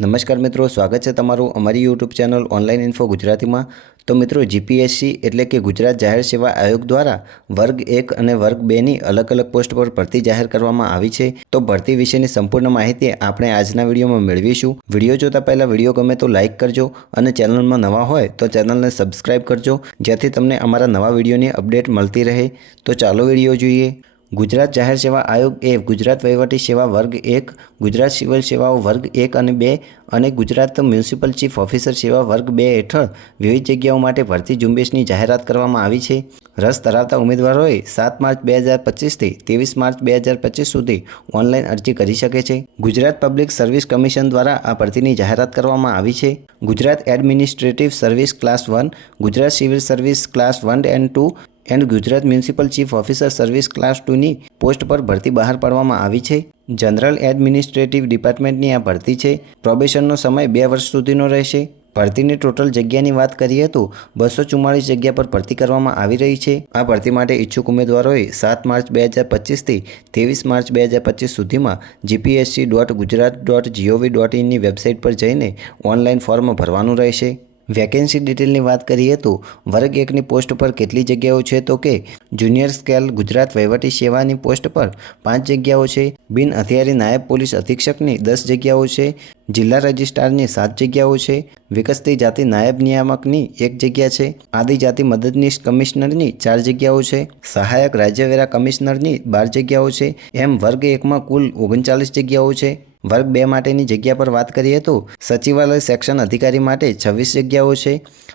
નમસ્કાર મિત્રો, સ્વાગત છે તમારું અમારી યુટ્યુબ ચેનલ ઓનલાઈન ઇન્ફો ગુજરાતીમાં। તો મિત્રો, જીપીએસસી એટલે કે ગુજરાત જાહેર સેવા આયોગ દ્વારા વર્ગ 1 અને વર્ગ 2ની અલગ અલગ પોસ્ટ પર ભરતી જાહેર કરવામાં આવી છે। તો ભરતી વિશેની સંપૂર્ણ માહિતી આપણે આજના વિડીયોમાં મેળવીશું। વિડીયો જોતા પહેલા વિડીયો ગમે તો લાઇક કરજો અને ચેનલમાં નવા હોય તો ચેનલને સબસ્ક્રાઇબ કરજો, જેથી તમને અમારા નવા વિડીયોની અપડેટ મળતી રહે। તો ચાલો વિડીયો જોઈએ। ગુજરાત જાહેર સેવા આયોગ એ ગુજરાત વહીવટી સેવા વર્ગ 1, ગુજરાત સિવિલ સેવાઓ વર્ગ 1 અને 2 અને ગુજરાત મ્યુનિસિપલ ચીફ ઓફિસર સેવા વર્ગ 2 હેઠળ વિવિધ જગ્યાઓ માટે ભરતી ઝુંબેશની જાહેરાત કરવામાં આવી છે। રસ ધરાવતા ઉમેદવારોએ 7 માર્ચ 2025થી 23 માર્ચ 2025 સુધી ઓનલાઈન અરજી કરી શકે છે। ગુજરાત પબ્લિક સર્વિસ કમિશન દ્વારા આ ભરતીની જાહેરાત કરવામાં આવી છે। Gujarat administrative service class 1, Gujarat civil service class 1 and 2 and Gujarat municipal chief officer service class 2ની પોસ્ટ પર ભરતી બહાર પાડવામાં આવી છે। જનરલ એડમિનિસ્ટ્રેટિવ ડિપાર્ટમેન્ટની આ ભરતી છે। પ્રોબેશનનો સમય 2 વર્ષ સુધીનો રહેશે। ભરતીની ટોટલ જગ્યાની વાત કરીએ તો 244 જગ્યા પર ભરતી કરવામાં આવી રહી છે। આ ભરતી માટે ઈચ્છુક ઉમેદવારોએ 7 માર્ચ 2025થી 23 માર્ચ 2025 સુધીમાં gpsc.gujarat.gov.in ની વેબસાઇટ પર જઈને ઓનલાઈન ફોર્મ ભરવાનું રહેશે। વેકેન્સી ડિટેલની વાત કરીએ તો વર્ગ 1ની પોસ્ટ પર કેટલી જગ્યાઓ છે તો કે જુનિયર સ્કેલ ગુજરાત વહીવટી સેવાની પોસ્ટ પર 5 જગ્યાઓ છે। બિન હથિયારી નાયબ પોલીસ અધિક્ષકની 10 જગ્યાઓ છે। જિલ્લા રજિસ્ટ્રારની 7 જગ્યાઓ છે। વિકસતી જાતિ નાયબ નિયામકની 1 જગ્યા છે। આદિજાતિ મદદનીશ કમિશનરની 4 જગ્યાઓ છે। સહાયક રાજ્યવેરા કમિશનરની 12 જગ્યાઓ છે। એમ વર્ગ 1માં કુલ 39 જગ્યાઓ છે। વર્ગ 2 માટેની જગ્યા પર વાત કરીએ તો સચિવાલય સેક્શન અધિકારી માટે 26 જગ્યાઓ છે।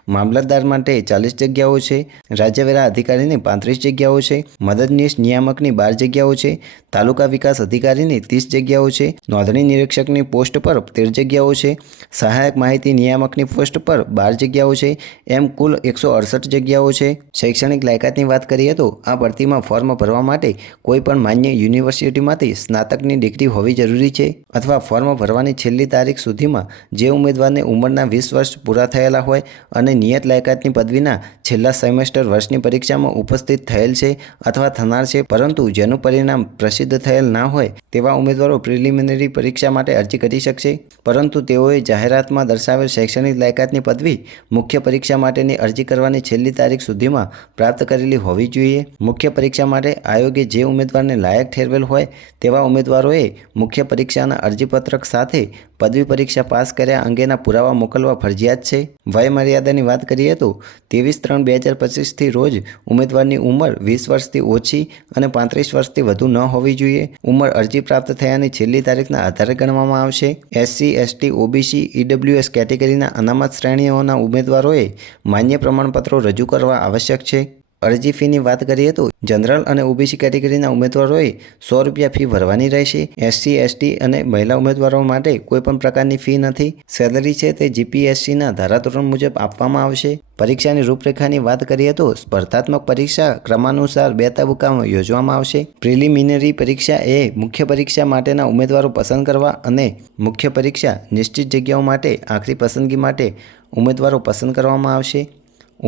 મામલતદાર માટે 40 જગ્યાઓ છે। રાજ્યવેરા અધિકારીની 35 જગ્યાઓ છે। મદદનીશ નિયામકની 12 જગ્યાઓ છે। તાલુકા વિકાસ અધિકારીની 30 જગ્યાઓ છે। નોંધણી નિરીક્ષકની પોસ્ટ પર 13 જગ્યાઓ છે। સહાયક માહિતી નિયામકની પોસ્ટ પર 12 જગ્યાઓ છે। એમ કુલ 168 જગ્યાઓ છે। શૈક્ષણિક લાયકાતની વાત કરીએ તો આ ભરતીમાં ફોર્મ ભરવા માટે કોઈપણ માન્ય યુનિવર્સિટીમાંથી સ્નાતકની ડિગ્રી હોવી જરૂરી છે અથવા ફોર્મ ભરવાની છેલ્લી તારીખ સુધીમાં જે ઉમેદવારને ઉંમરના 20 વર્ષ પૂરા થયેલા હોય અને નિયત લાયકાતની પદવીના છેલ્લા સેમેસ્ટર વર્ષની પરીક્ષામાં ઉપસ્થિત થયેલ છે અથવા થનાર છે, પરંતુ જેનું પરિણામ પ્રસિદ્ધ થયેલ ના હોય તેવા ઉમેદવારો પ્રિલિમિનરી પરીક્ષા માટે અરજી કરી શકશે, પરંતુ તેઓએ જાહેરાતમાં દર્શાવેલ શૈક્ષણિક લાયકાતની પદવી મુખ્ય પરીક્ષા માટેની અરજી કરવાની છેલ્લી તારીખ સુધીમાં પ્રાપ્ત કરેલી હોવી જોઈએ। મુખ્ય પરીક્ષા માટે આયોગે જે ઉમેદવારને લાયક ઠેરવેલ હોય તેવા ઉમેદવારોએ મુખ્ય પરીક્ષાના અરજીપત્રક સાથે પદવી પરીક્ષા પાસ કર્યા અંગેના પુરાવા મોકલવા ફરજિયાત છે। વય મર્યાદાની વાત કરીએ તો 23/3/2025થી રોજ ઉમેદવારની ઉંમર 20 વર્ષથી ઓછી અને 35 વર્ષથી વધુ ન હોવી જોઈએ। ઉંમર અરજી પ્રાપ્ત થયાની છેલ્લી તારીખના આધારે ગણવામાં આવશે। SC, ST, OBC, EWS કેટેગરીના અનામત શ્રેણીઓના ઉમેદવારોએ માન્ય પ્રમાણપત્રો રજૂ કરવા આવશ્યક છે। અરજી ફીની વાત કરીએ તો જનરલ અને OBC કેટેગરીના ઉમેદવારોએ 100 રૂપિયા ફી ભરવાની રહેશે। SC, ST અને મહિલા ઉમેદવારો માટે કોઈપણ પ્રકારની ફી નથી। સેલરી છે તે જીપીએસસીના ધારાધોરણ મુજબ આપવામાં આવશે। પરીક્ષાની રૂપરેખાની વાત કરીએ તો સ્પર્ધાત્મક પરીક્ષા ક્રમાનુસાર 2 તબક્કામાં યોજવામાં આવશે। પ્રિલિમિનરી પરીક્ષા એ મુખ્ય પરીક્ષા માટેના ઉમેદવારો પસંદ કરવા અને મુખ્ય પરીક્ષા નિશ્ચિત જગ્યાઓ માટે આખરી પસંદગી માટે ઉમેદવારો પસંદ કરવામાં આવશે।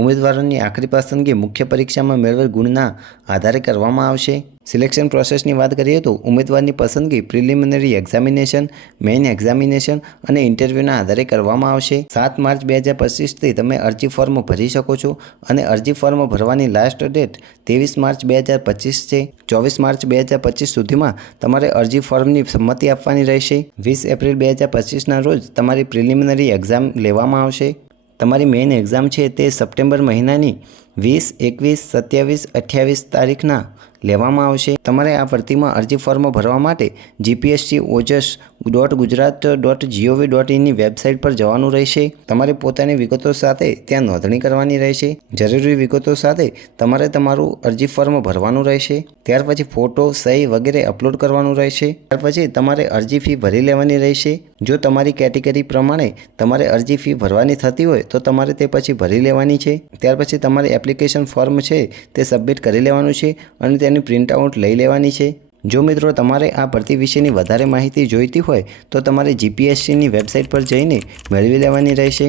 ઉમેદવારોની આખરી પસંદગી મુખ્ય પરીક્ષામાં મેળવેલ ગુણના આધારે કરવામાં આવશે। સિલેક્શન પ્રોસેસની વાત કરીએ તો ઉમેદવારની પસંદગી પ્રિલિમિનરી એક્ઝામિનેશન, મેઇન એક્ઝામિનેશન અને ઇન્ટરવ્યૂના આધારે કરવામાં આવશે। 7 માર્ચ 2025થી તમે અરજી ફોર્મ ભરી શકો છો અને અરજી ફોર્મ ભરવાની લાસ્ટ ડેટ 23 માર્ચ 2025 છે। 24 માર્ચ 2025 સુધીમાં તમારે અરજી ફોર્મની સંમતિ આપવાની રહેશે। 20 એપ્રિલ 2025ના રોજ તમારી પ્રિલિમિનરી એક્ઝામ લેવામાં આવશે। તમારી મેઇન એક્ઝામ છે તે સપ્ટેમ્બર મહિનાની 20, 21, 27, 28 તારીખના લેવામાં આવશે। તમારે આ ભરતીમાં અરજી ફોર્મ ભરવા માટે gpsc.ojs.gujarat.gov.in ની વેબસાઇટ પર જવાનું રહેશે। તમારે પોતાની વિગતો સાથે ત્યાં નોંધણી કરવાની રહેશે। જરૂરી વિગતો સાથે તમારે તમારું અરજી ફોર્મ ભરવાનું રહેશે। ત્યાર પછી ફોટો, સહી વગેરે અપલોડ કરવાનું રહેશે। ત્યાર પછી તમારે અરજી ફી ભરી લેવાની રહેશે। જો તમારી કેટેગરી પ્રમાણે તમારે અરજી ફી ભરવાની થતી હોય તો તમારે તે પછી ભરી લેવાની છે। ત્યાર પછી તમારે એપ્લિકેશન ફોર્મ છે તે સબમિટ કરી લેવાનું છે અને તેની પ્રિન્ટઆઉટ લઈ લેવાની છે। જો મિત્રો તમારે આ ભરતી વિશેની વધારે માહિતી જોઈતી હોય તો તમારે જીપીએસસીની વેબસાઇટ પર જઈને મેળવી લેવાની રહેશે।